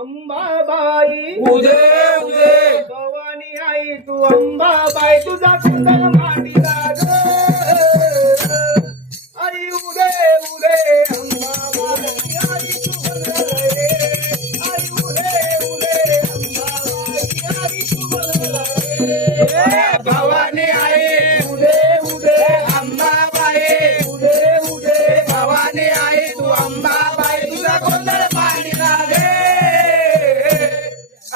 अंबाबाई उदे उदे भवानी आई तू अंबाबाई तुझा सुंदर मांडीला ग आई उदे उदे अंबाबाई आई तू सुंदर रे आई उदे उदे अंबाबाई आई तू सुंदर रे भवानी आई उदे उदे अंबाबाई उदे उदे भवानी आई तू अंबाबाई तुझा गोंधळ पाणीला रे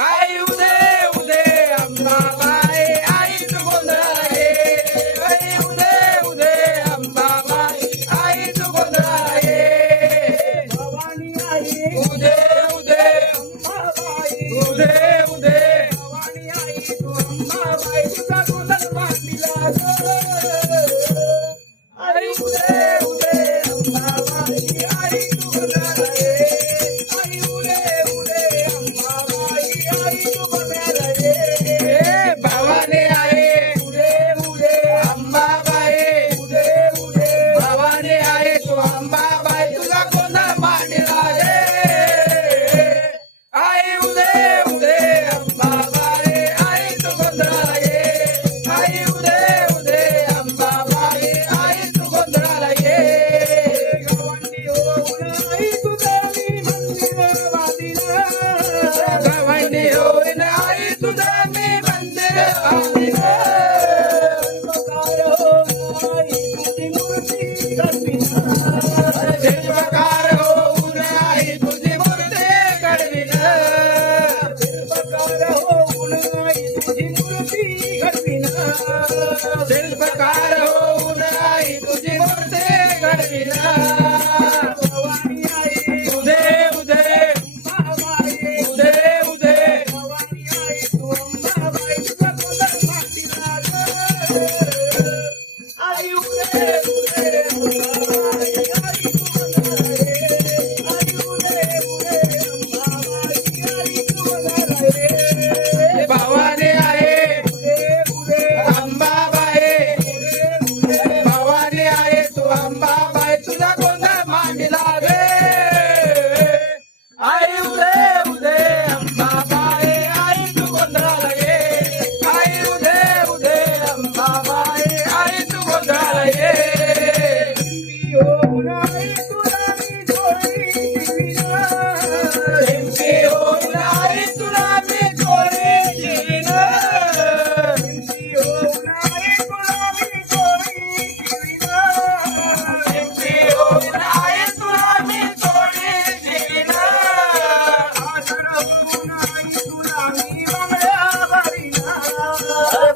आई उदे उदे अंबाबाई आई तू गोंधळ रे आई उदे उदे अंबाबाई आई तू गोंधळ रे भवानी आई उदे उदे अंबाबाई उदे उदे भवानी आई तू अंबाबाई तुझा सुंदर मांडीला ग आई उदे उदे अंबाबाई आई तू सुंदर रे आई उदे उदे अंबाबाई आई तू सुंदर रे भवानी आई उदे उदे अंबाबाई उदे उदे भवानी आई तू अंबाबाई तुझा गोंधळ मांडीला रे आई उदे उदे अंबाबाई आई तू गोंधळ रे आई उदे उदे अंबाबाई आई तू गोंधळ रे गवंडी होऊन आई तुझा मी मंदिर बांधिलं गवंडी होईन आई तुझं मी मंदिर बांधिलं शिल्पकार होऊन आई तुझी मूर्ती घडविलं शिल्पकार होऊन आई तुझी मूर्ती घडविलं उदे उदे उदे उदे भवानी आहे अंबाबाई भवानी आहे तू अंबाबाई तुझा गोंधळ मांडीला रे आई उदे उदे अंबाबाई आई तू गोंधळाला गे आई उदे उदे अंबाबाई आई तू गोंधळाला गे शिंपी होऊन आई तुला मी चोरी शिवीन शिंपी होऊन आई तुला मी चोरी शिवीन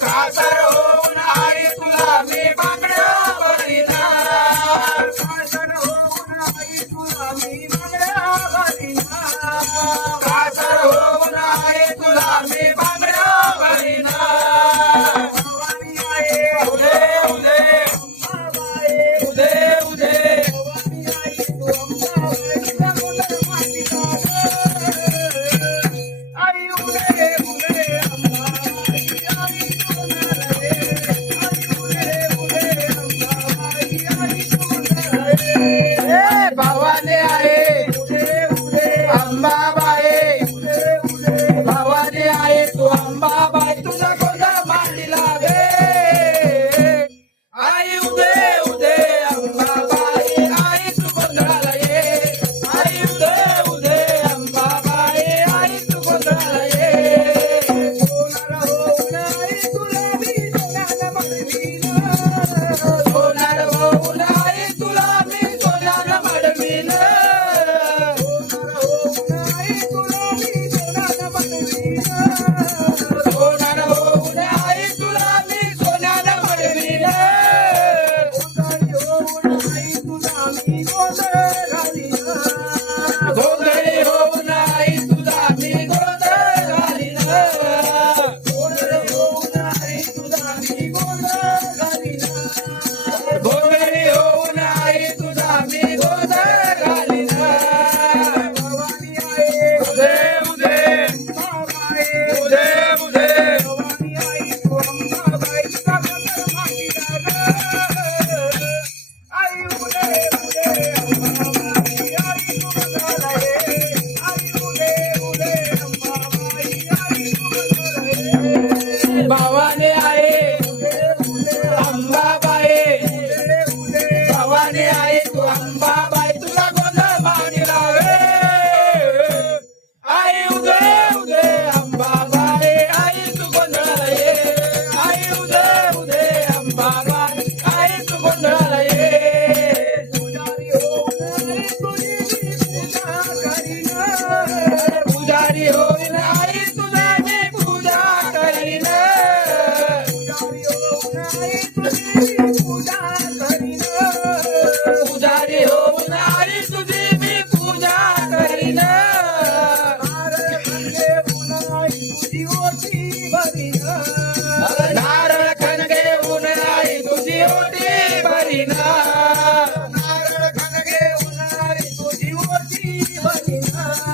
कासर होऊन आई तुला मी बांगड्या भरीना कासर होऊन आई तुला मी बांगड्या भरीना उदे उदे उदे उदे भवानी आहे अंबाबाई भवानी आहे तू अंबाबाई तुझा गोंधळ मांडीला गे आई उदे उदे अंबाबाई आई तू गोंधळाला ये आई उदे उदे अंबाबाई आई तू गोंधळाला ये सोनार होऊन आई तुला मी सोन्यानं मडविलं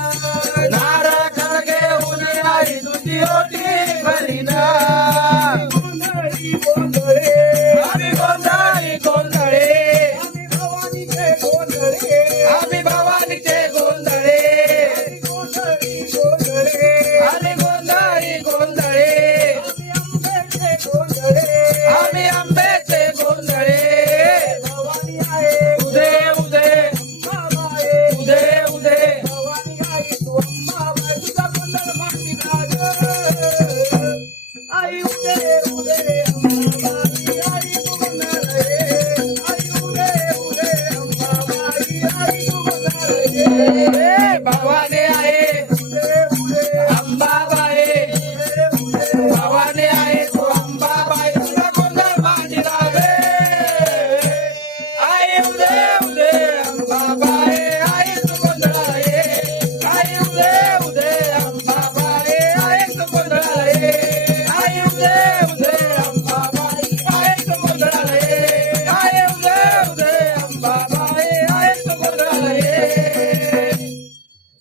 रा